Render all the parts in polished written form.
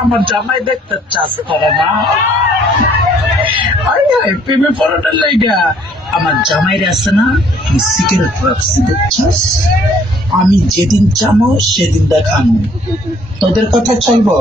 আমার জামাই দেখতে চাষ করে না। প্রেমে পড়াটার লাইগা আমার জামাইরে আছে না, সিগারেট রাখছি দেখছস, আমি যেদিন চামো সেদিন দেখানো। তোদের কথা চলবো?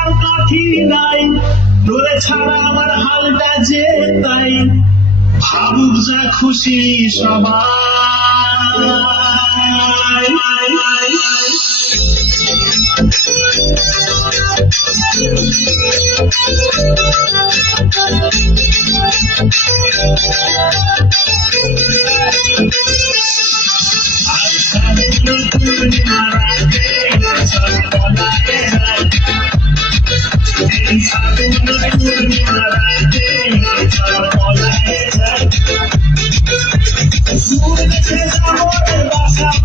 আর কাঠি নাই তোরে ছাড়া আমার হালটা যে তাই, ভাবুক যা খুশি সবাই। বাসা